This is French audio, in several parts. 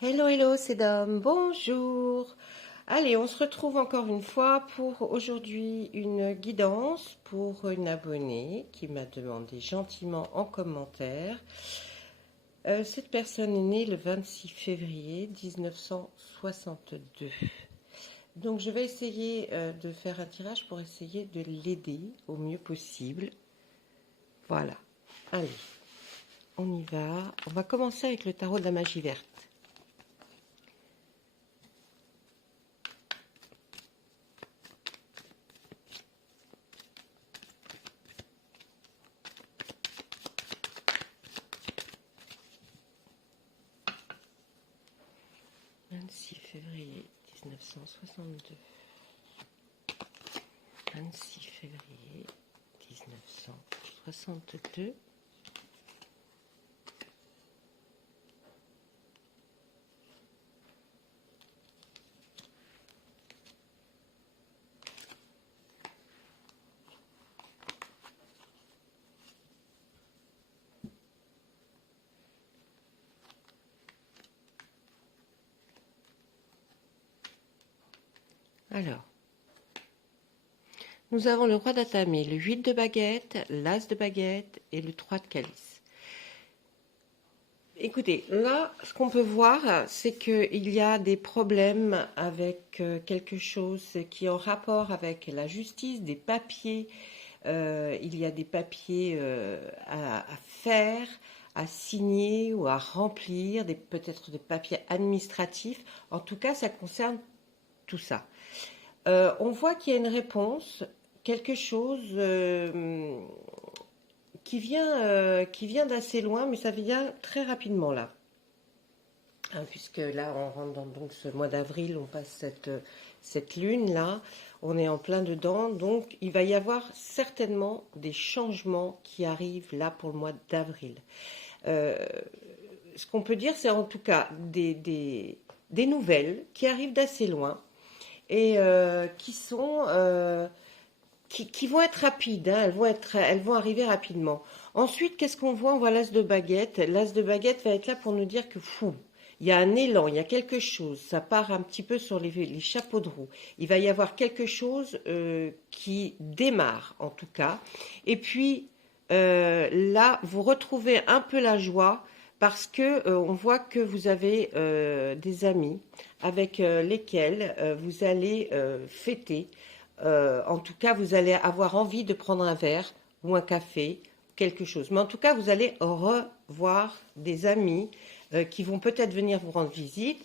Hello, hello, c'est Dom. Bonjour. Allez, on se retrouve encore une fois pour aujourd'hui une guidance pour une abonnée qui m'a demandé gentiment en commentaire. Cette personne est née le 26 février 1962. Donc je vais essayer de faire un tirage pour essayer de l'aider au mieux possible. Voilà. Allez, on y va. On va commencer avec le tarot de la magie verte. « 26 février 1962. 26 février 1962. Alors, nous avons le roi d'atamé, le 8 de baguette, l'as de baguette et le 3 de calice. Écoutez, là, ce qu'on peut voir, c'est qu'il y a des problèmes avec quelque chose qui est en rapport avec la justice, des papiers. Il y a des papiers à faire, à signer ou à remplir, peut-être des papiers administratifs. En tout cas, ça concerne tout ça. On voit qu'il y a une réponse, quelque chose qui vient d'assez loin, mais ça vient très rapidement là. Hein, puisque là, on rentre dans donc, ce mois d'avril, on passe cette lune-là, on est en plein dedans, donc il va y avoir certainement des changements qui arrivent là pour le mois d'avril. Ce qu'on peut dire, c'est en tout cas des nouvelles qui arrivent d'assez loin et qui vont être rapides, hein, elles vont arriver rapidement. Ensuite, qu'est-ce qu'on voit? On voit l'as de baguette. L'as de baguette va être là pour nous dire que fou, il y a un élan, il y a quelque chose. Ça part un petit peu sur les chapeaux de roue. Il va y avoir quelque chose qui démarre, en tout cas. Et puis, là, vous retrouvez un peu la joie parce que on voit que vous avez des amis avec lesquels vous allez fêter. En tout cas, vous allez avoir envie de prendre un verre ou un café, quelque chose. Mais en tout cas, vous allez revoir des amis qui vont peut-être venir vous rendre visite,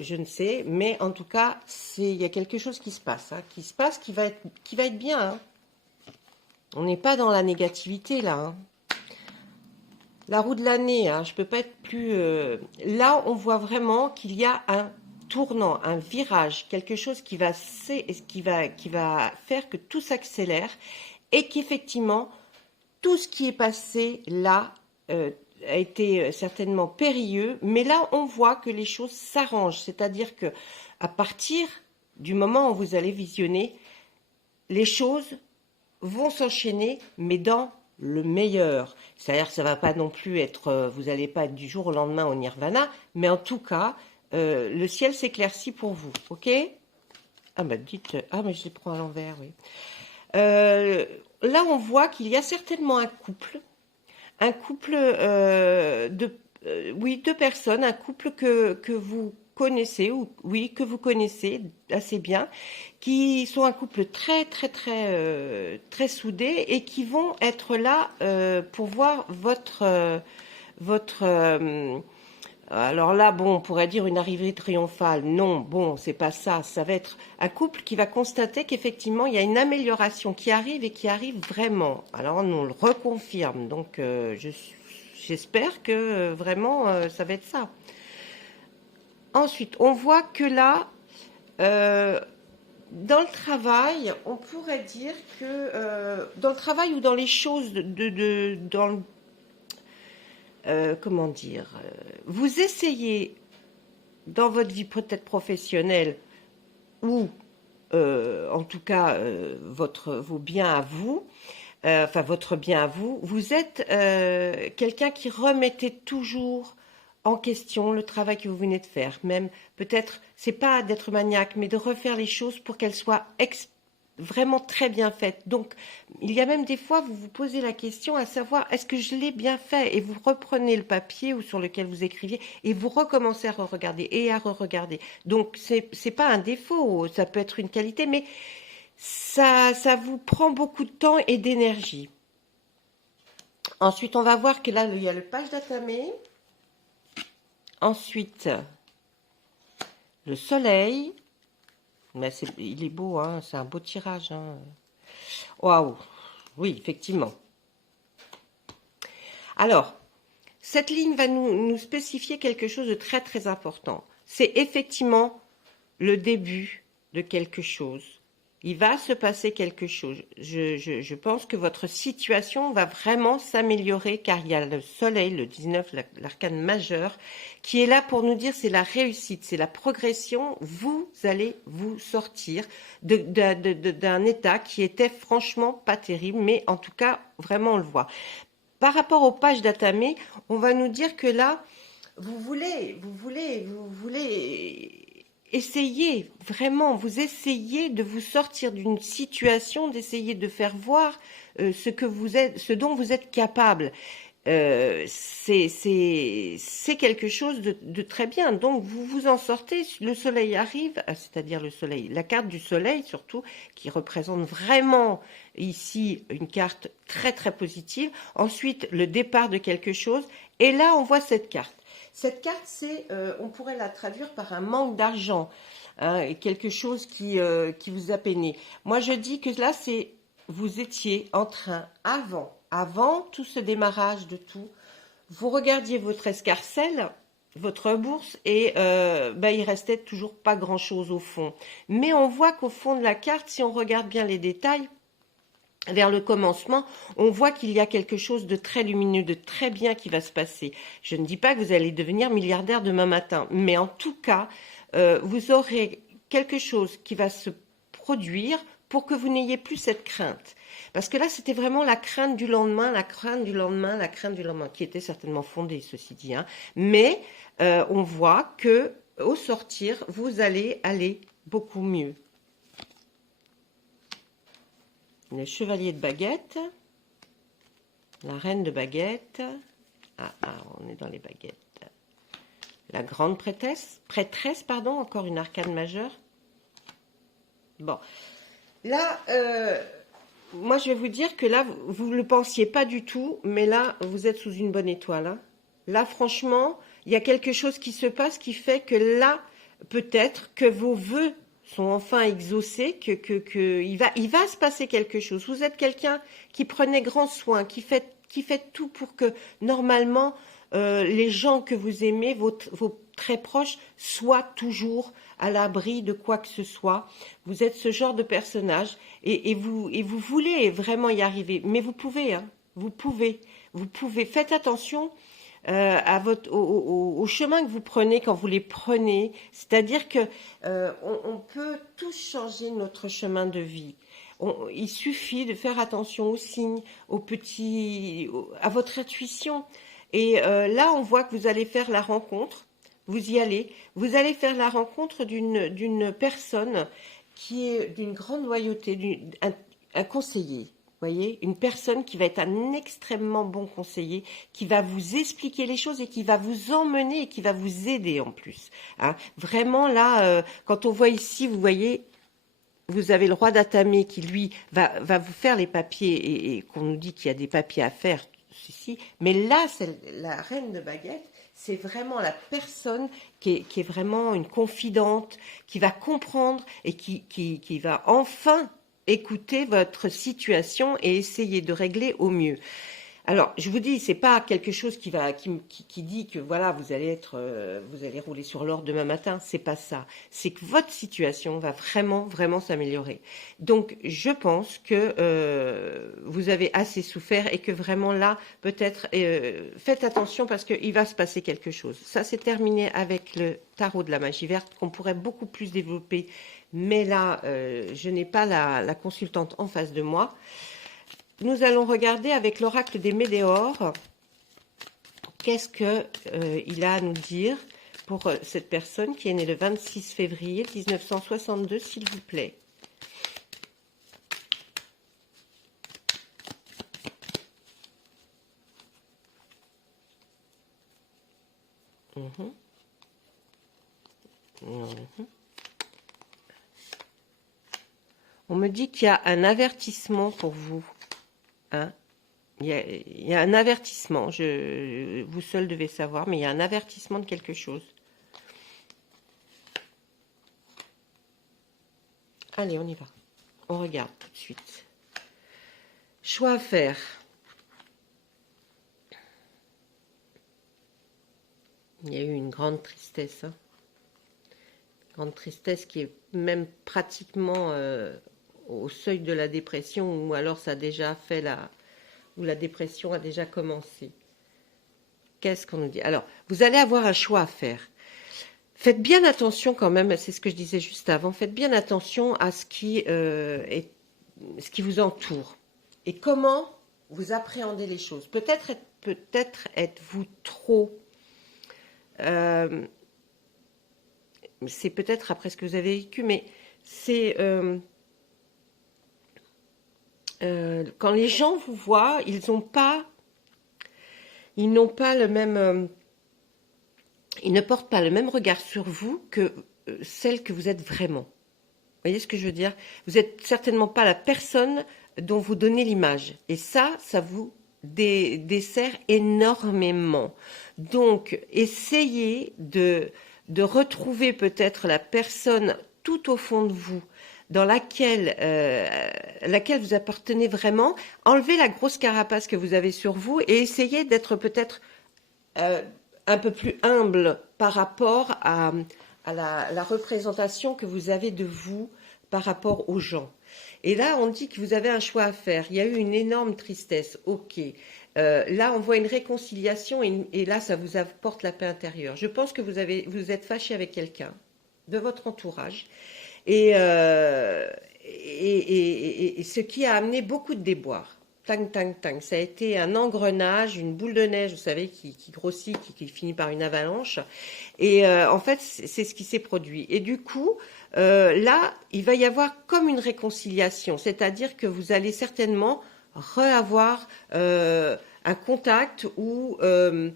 je ne sais, mais en tout cas, il y a quelque chose qui se passe, hein, qui va être bien. Hein. On n'est pas dans la négativité là. Hein. La roue de l'année, hein, je peux pas être plus. Là, on voit vraiment qu'il y a un tournant, un virage, quelque chose qui va faire que tout s'accélère et qu'effectivement, tout ce qui est passé là a été certainement périlleux, mais là, on voit que les choses s'arrangent, c'est-à-dire que à partir du moment où vous allez visionner, les choses vont s'enchaîner, mais dans le meilleur. C'est-à-dire que ça va pas non plus être, vous n'allez pas être du jour au lendemain au nirvana, mais en tout cas, le ciel s'éclaircit pour vous, ok? Ah bah dites, ah mais je les prends à l'envers, oui. Là, on voit qu'il y a certainement un couple oui, deux personnes, un couple que vous connaissez, ou oui, que vous connaissez assez bien, qui sont un couple très soudé et qui vont être là pour voir votre alors là, bon, on pourrait dire une arrivée triomphale. Non, bon, c'est pas ça. Ça va être un couple qui va constater qu'effectivement, il y a une amélioration qui arrive et qui arrive vraiment. Alors, on le reconfirme. Donc, j'espère que vraiment, ça va être ça. Ensuite, on voit que là, dans le travail, on pourrait dire que dans le travail ou dans les choses dans le comment dire, vous essayez dans votre vie peut-être professionnelle ou en tout cas vos biens à vous, enfin votre bien à vous, vous êtes quelqu'un qui remettait toujours en question le travail que vous venez de faire. Même peut-être, c'est pas d'être maniaque, mais de refaire les choses pour qu'elles soient vraiment très bien faites. Donc, il y a même des fois, vous vous posez la question à savoir, est-ce que je l'ai bien fait? Et vous reprenez le papier ou sur lequel vous écriviez et vous recommencez à re-regarder et à re-regarder. Donc, c'est pas un défaut, ça peut être une qualité, mais ça vous prend beaucoup de temps et d'énergie. Ensuite, on va voir que là, il y a le page d'Atame. Ensuite, le soleil. Mais il est beau, hein, c'est un beau tirage. Hein. Waouh! Oui, effectivement. Alors, cette ligne va nous spécifier quelque chose de très très important. C'est effectivement le début de quelque chose. Il va se passer quelque chose. Je pense que votre situation va vraiment s'améliorer car il y a le soleil, le 19, l'arcane majeur, qui est là pour nous dire c'est la réussite, c'est la progression. Vous allez vous sortir d'un état qui était franchement pas terrible, mais en tout cas, vraiment on le voit. Par rapport aux pages d'Atame, on va nous dire que là, vous voulez essayer, vraiment, vous essayez de vous sortir d'une situation, d'essayer de faire voir ce dont vous êtes capable. C'est quelque chose de très bien. Donc, vous vous en sortez. Le soleil arrive, c'est-à-dire le soleil, la carte du soleil surtout, qui représente vraiment ici une carte très très positive. Ensuite, le départ de quelque chose. Et là, on voit cette carte. Cette carte, on pourrait la traduire par un manque d'argent, hein, et quelque chose qui vous a peiné. Moi, je dis que là, vous étiez en train, avant tout ce démarrage de tout, vous regardiez votre escarcelle, votre bourse, et il restait toujours pas grand-chose au fond. Mais on voit qu'au fond de la carte, si on regarde bien les détails, vers le commencement, on voit qu'il y a quelque chose de très lumineux, de très bien qui va se passer. Je ne dis pas que vous allez devenir milliardaire demain matin, mais en tout cas, vous aurez quelque chose qui va se produire pour que vous n'ayez plus cette crainte. Parce que là, c'était vraiment la crainte du lendemain, la crainte du lendemain, la crainte du lendemain, qui était certainement fondée, ceci dit. Hein. Mais on voit que au sortir, vous allez aller beaucoup mieux. Le chevalier de baguette, la reine de baguette, on est dans les baguettes, la grande prêtresse, encore une arcane majeure. Bon, là, moi je vais vous dire que là, vous ne le pensiez pas du tout, mais là, vous êtes sous une bonne étoile. Hein. Là, franchement, il y a quelque chose qui se passe qui fait que là, peut-être que vos vœux sont enfin exaucés, il va se passer quelque chose. Vous êtes quelqu'un qui prenait grand soin, qui fait tout pour que normalement les gens que vous aimez, vos très proches, soient toujours à l'abri de quoi que ce soit. Vous êtes ce genre de personnage et vous voulez vraiment y arriver. Mais vous pouvez, hein, vous pouvez. Faites attention. Au chemin que vous prenez quand vous les prenez, c'est-à-dire que on peut tous changer notre chemin de vie. Il suffit de faire attention aux signes, à votre intuition. Et là, on voit que vous allez faire la rencontre. Vous y allez. Vous allez faire la rencontre d'une personne qui est d'une grande loyauté, un conseiller. Voyez, une personne qui va être un extrêmement bon conseiller, qui va vous expliquer les choses et qui va vous emmener et qui va vous aider en plus. Hein. Vraiment là, quand on voit ici, vous voyez, vous avez le roi d'Atame qui lui va vous faire les papiers et qu'on nous dit qu'il y a des papiers à faire, ceci. Mais là, c'est la reine de baguette. C'est vraiment la personne qui est vraiment une confidente, qui va comprendre et qui va enfin écoutez votre situation et essayez de régler au mieux. Alors, je vous dis, c'est pas quelque chose qui dit que voilà, vous allez rouler sur l'or demain matin. C'est pas ça. C'est que votre situation va vraiment, vraiment s'améliorer. Donc, je pense que vous avez assez souffert et que vraiment là, peut-être, faites attention parce qu'il va se passer quelque chose. Ça, c'est terminé avec le tarot de la magie verte qu'on pourrait beaucoup plus développer. Mais là, je n'ai pas la consultante en face de moi. Nous allons regarder avec l'oracle des Médéors Qu'est-ce que il a à nous dire pour cette personne qui est née le 26 février 1962, s'il vous plaît? Mhm. Mhm. On me dit qu'il y a un avertissement pour vous. Hein? Il y a un avertissement. Vous seul devez savoir, mais il y a un avertissement de quelque chose. Allez, on y va. On regarde tout de suite. Choix à faire. Il y a eu une grande tristesse. Hein. Grande tristesse qui est même pratiquement au seuil de la dépression, ou alors ça a déjà fait où la dépression a déjà commencé. Qu'est-ce qu'on nous dit? Alors, vous allez avoir un choix à faire. Faites bien attention quand même, c'est ce que je disais juste avant, faites bien attention à ce qui vous entoure. Et comment vous appréhendez les choses. Peut-être êtes-vous trop... c'est peut-être après ce que vous avez vécu, mais c'est... quand les gens vous voient, ils n'ont pas le même... ils ne portent pas le même regard sur vous que celle que vous êtes vraiment. Vous voyez ce que je veux dire? Vous n'êtes certainement pas la personne dont vous donnez l'image. Et ça vous dessert énormément. Donc, essayez de retrouver peut-être la personne tout au fond de vous, dans laquelle vous appartenez vraiment. Enlevez la grosse carapace que vous avez sur vous et essayez d'être peut-être un peu plus humble par rapport à la représentation que vous avez de vous par rapport aux gens. Et là, on dit que vous avez un choix à faire. Il y a eu une énorme tristesse. Ok. Là, on voit une réconciliation et là, ça vous apporte la paix intérieure. Je pense que vous êtes fâché avec quelqu'un de votre entourage et ce qui a amené beaucoup de déboires. Tang, tang, tang. Ça a été un engrenage, une boule de neige, vous savez, qui grossit, qui finit par une avalanche. Et en fait, c'est ce qui s'est produit. Et du coup, là, il va y avoir comme une réconciliation. C'est-à-dire que vous allez certainement reavoir un contact ou un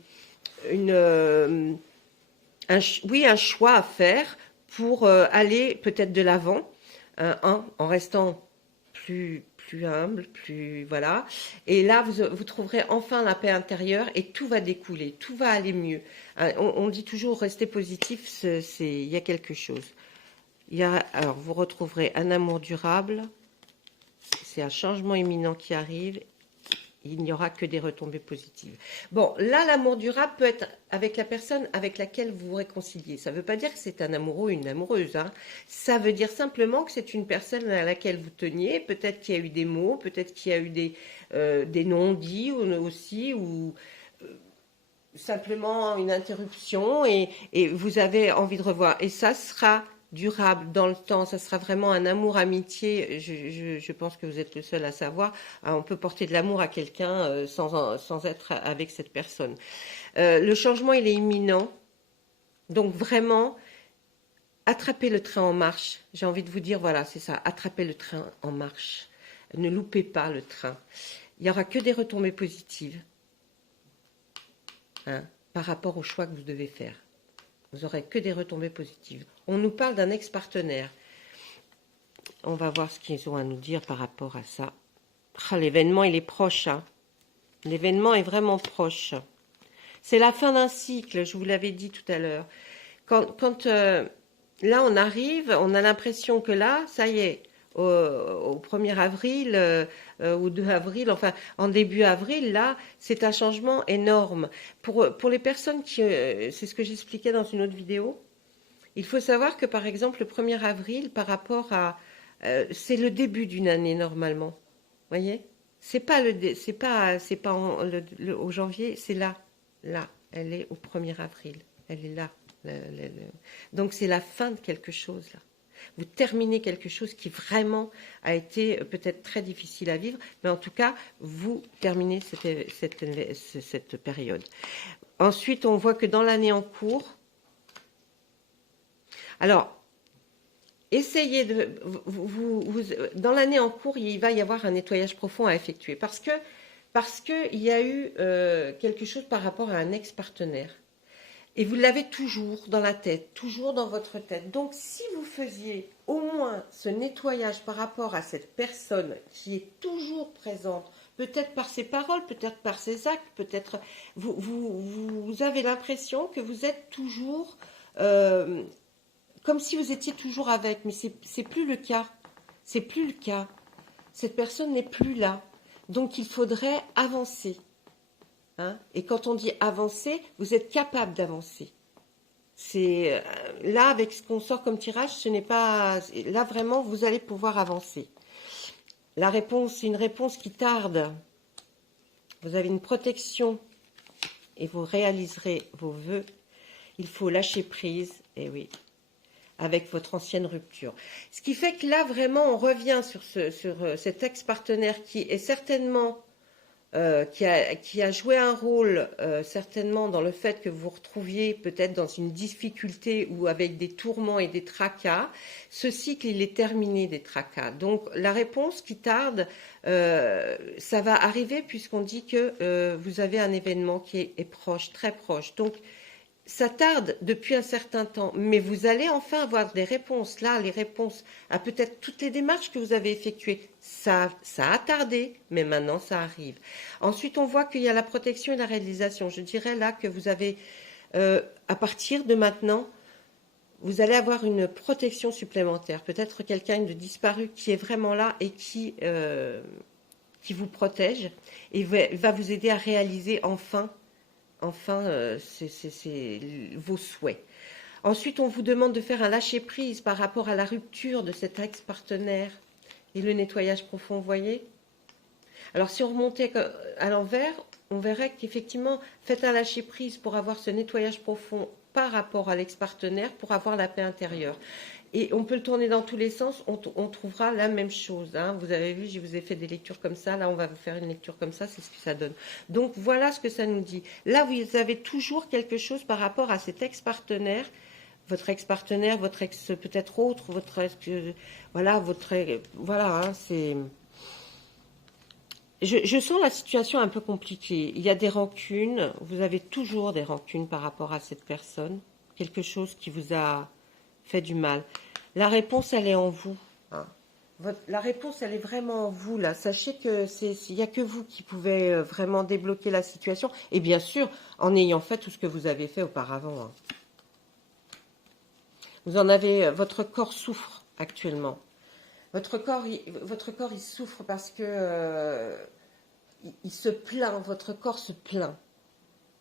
choix à faire pour aller peut-être de l'avant, en restant plus humble, plus voilà. Et là, vous trouverez enfin la paix intérieure et tout va découler, tout va aller mieux. On dit toujours rester positif, il y a quelque chose. Alors, vous retrouverez un amour durable. C'est un changement imminent qui arrive. Il n'y aura que des retombées positives. Bon, là, l'amour durable peut être avec la personne avec laquelle vous vous réconciliez. Ça ne veut pas dire que c'est un amoureux ou une amoureuse. Hein. Ça veut dire simplement que c'est une personne à laquelle vous teniez. Peut-être qu'il y a eu des mots, peut-être qu'il y a eu des non-dits aussi, ou simplement une interruption et vous avez envie de revoir. Et ça sera durable dans le temps, ça sera vraiment un amour-amitié, je pense que vous êtes le seul à savoir. On peut porter de l'amour à quelqu'un sans être avec cette personne. Le changement, il est imminent, donc vraiment, attrapez le train en marche. J'ai envie de vous dire, voilà, c'est ça, attrapez le train en marche. Ne loupez pas le train. Il n'y aura que des retombées positives par rapport au choix que vous devez faire. Vous n'aurez que des retombées positives. On nous parle d'un ex-partenaire. On va voir ce qu'ils ont à nous dire par rapport à ça. L'événement, il est proche. Hein. L'événement est vraiment proche. C'est la fin d'un cycle, je vous l'avais dit tout à l'heure. Quand là, on arrive, on a l'impression que là, ça y est, au 1er avril, au 2 avril, enfin, en début avril, là, c'est un changement énorme. Pour les personnes qui... c'est ce que j'expliquais dans une autre vidéo. Il faut savoir que, par exemple, le 1er avril, par rapport à... c'est le début d'une année, normalement. Vous voyez? C'est pas au janvier, c'est là. Là, elle est au 1er avril. Elle est là. Donc, c'est la fin de quelque chose, là. Vous terminez quelque chose qui vraiment a été peut-être très difficile à vivre, mais en tout cas, vous terminez cette période. Ensuite, on voit que dans l'année en cours, alors, essayez de... dans l'année en cours, il va y avoir un nettoyage profond à effectuer. Parce que il y a eu quelque chose par rapport à un ex-partenaire. Et vous l'avez toujours dans la tête, toujours dans votre tête. Donc, si vous faisiez au moins ce nettoyage par rapport à cette personne qui est toujours présente, peut-être par ses paroles, peut-être par ses actes, peut-être vous avez l'impression que vous êtes toujours comme si vous étiez toujours avec, mais c'est plus le cas. C'est plus le cas. Cette personne n'est plus là. Donc, il faudrait avancer. Hein, et quand on dit avancer, vous êtes capable d'avancer. C'est là avec ce qu'on sort comme tirage, ce n'est pas là vraiment vous allez pouvoir avancer. La réponse, c'est une réponse qui tarde. Vous avez une protection et vous réaliserez vos vœux. Il faut lâcher prise, et oui, avec votre ancienne rupture. Ce qui fait que là vraiment on revient sur cet ex-partenaire qui est certainement qui a joué un rôle certainement dans le fait que vous vous retrouviez peut-être dans une difficulté ou avec des tourments et des tracas. Ce cycle, il est terminé des tracas. Donc la réponse qui tarde, ça va arriver puisqu'on dit que vous avez un événement qui est proche, très proche. Donc ça tarde depuis un certain temps, mais vous allez enfin avoir des réponses. Là, les réponses à peut-être toutes les démarches que vous avez effectuées, ça a tardé, mais maintenant ça arrive. Ensuite, on voit qu'il y a la protection et la réalisation. Je dirais là que vous avez, à partir de maintenant, vous allez avoir une protection supplémentaire. Peut-être quelqu'un de disparu qui est vraiment là et qui vous protège et va vous aider à réaliser enfin c'est vos souhaits. Ensuite, on vous demande de faire un lâcher-prise par rapport à la rupture de cet ex-partenaire et le nettoyage profond, vous voyez. Alors, si on remontait à l'envers, on verrait qu'effectivement, faites un lâcher-prise pour avoir ce nettoyage profond par rapport à l'ex-partenaire pour avoir la paix intérieure. Et on peut le tourner dans tous les sens, on trouvera la même chose. Hein. Vous avez vu, je vous ai fait des lectures comme ça. Là, on va vous faire une lecture comme ça, c'est ce que ça donne. Donc, voilà ce que ça nous dit. Là, vous avez toujours quelque chose par rapport à cet ex-partenaire, votre ex-partenaire, votre ex peut-être autre, votre ex, voilà, voilà, hein, c'est... Je sens la situation un peu compliquée. Il y a des rancunes, vous avez toujours des rancunes par rapport à cette personne, quelque chose qui vous a fait du mal. La réponse, elle est en vous. Hein. La réponse, elle est vraiment en vous, là. Sachez que il n'y a que vous qui pouvez vraiment débloquer la situation. Et bien sûr, en ayant fait tout ce que vous avez fait auparavant. Hein. Vous en avez... votre corps souffre actuellement. Votre corps, il souffre parce que... il se plaint, votre corps se plaint.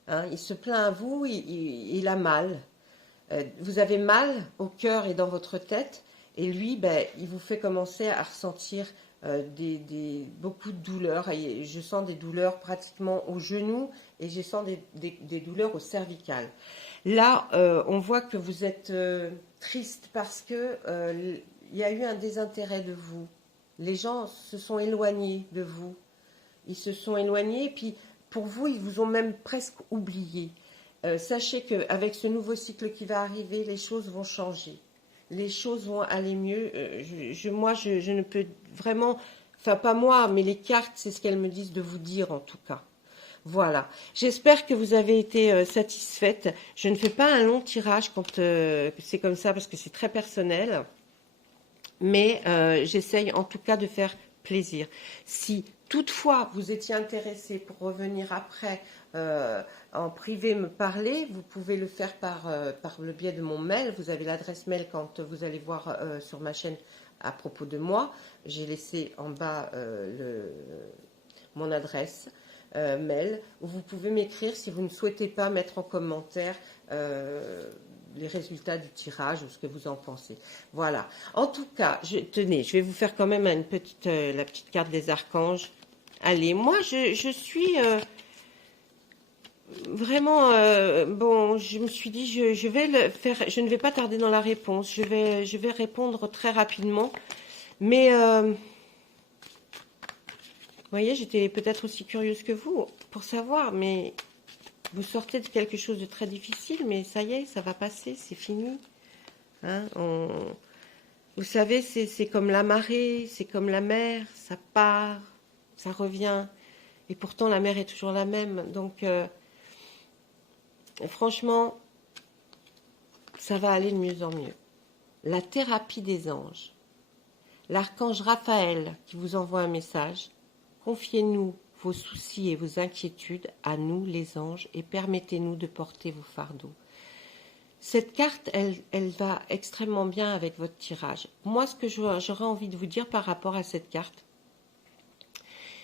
Hein, il se plaint à vous, il a mal. Vous avez mal au cœur et dans votre tête, et lui, ben, il vous fait commencer à ressentir beaucoup de douleurs. Et je sens des douleurs pratiquement au genou, et je sens des douleurs au cervical. Là, on voit que vous êtes triste parce que il y a eu un désintérêt de vous. Les gens se sont éloignés de vous. Ils se sont éloignés, et puis pour vous, ils vous ont même presque oublié. Sachez qu'avec ce nouveau cycle qui va arriver, les choses vont changer. Les choses vont aller mieux. Moi, je ne peux vraiment... Enfin, pas moi, mais les cartes, c'est ce qu'elles me disent de vous dire, en tout cas. Voilà. J'espère que vous avez été satisfaite. Je ne fais pas un long tirage quand c'est comme ça, parce que c'est très personnel. Mais j'essaye, en tout cas, de faire plaisir. Si toutefois vous étiez intéressé pour revenir après en privé me parler, vous pouvez le faire par le biais de mon mail. Vous avez l'adresse mail quand vous allez voir sur ma chaîne à propos de moi. J'ai laissé en bas mon adresse mail où vous pouvez m'écrire si vous ne souhaitez pas mettre en commentaire les résultats du tirage ou ce que vous en pensez. Voilà. En tout cas, tenez, je vais vous faire quand même la petite carte des archanges. Allez, moi, je suis vraiment... bon, je me suis dit, je vais le faire... Je ne vais pas tarder dans la réponse. Je vais répondre très rapidement. Mais... vous voyez, j'étais peut-être aussi curieuse que vous pour savoir, mais vous sortez de quelque chose de très difficile, mais ça y est, ça va passer, c'est fini. Hein, vous savez, c'est comme la marée, c'est comme la mer, ça part, ça revient. Et pourtant, la mer est toujours la même. Donc, franchement, ça va aller de mieux en mieux. La thérapie des anges. L'archange Raphaël qui vous envoie un message. Confiez-nous vos soucis et vos inquiétudes à nous, les anges, et permettez-nous de porter vos fardeaux. Cette carte, elle va extrêmement bien avec votre tirage. Moi, ce que j'aurais envie de vous dire par rapport à cette carte,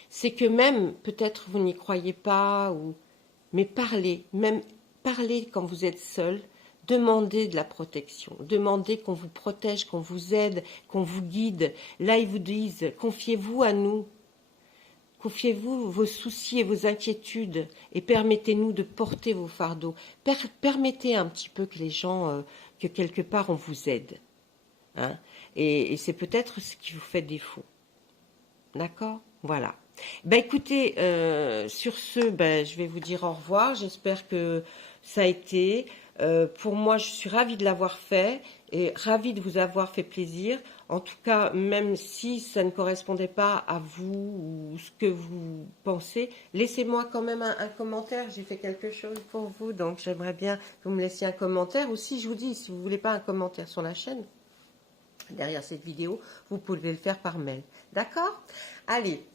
c'est que même, peut-être vous n'y croyez pas, mais parlez, même parlez quand vous êtes seul, demandez de la protection, demandez qu'on vous protège, qu'on vous aide, qu'on vous guide. Là, ils vous disent, confiez-vous à nous, confiez-vous vos soucis et vos inquiétudes et permettez-nous de porter vos fardeaux. Permettez un petit peu que les gens, que quelque part on vous aide. Hein, et c'est peut-être ce qui vous fait défaut. D'accord? Voilà. Ben écoutez, sur ce, ben, je vais vous dire au revoir. J'espère que ça a été. Pour moi, je suis ravie de l'avoir fait et ravie de vous avoir fait plaisir. En tout cas, même si ça ne correspondait pas à vous ou ce que vous pensez, laissez-moi quand même un commentaire. J'ai fait quelque chose pour vous, donc j'aimerais bien que vous me laissiez un commentaire. Ou si je vous dis, si vous ne voulez pas un commentaire sur la chaîne, derrière cette vidéo, vous pouvez le faire par mail. D'accord? Allez.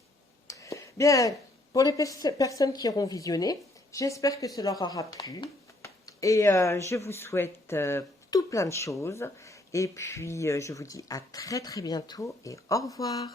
Bien, pour les personnes qui auront visionné, j'espère que cela leur aura plu. Et je vous souhaite tout plein de choses. Et puis, je vous dis à très très bientôt et au revoir.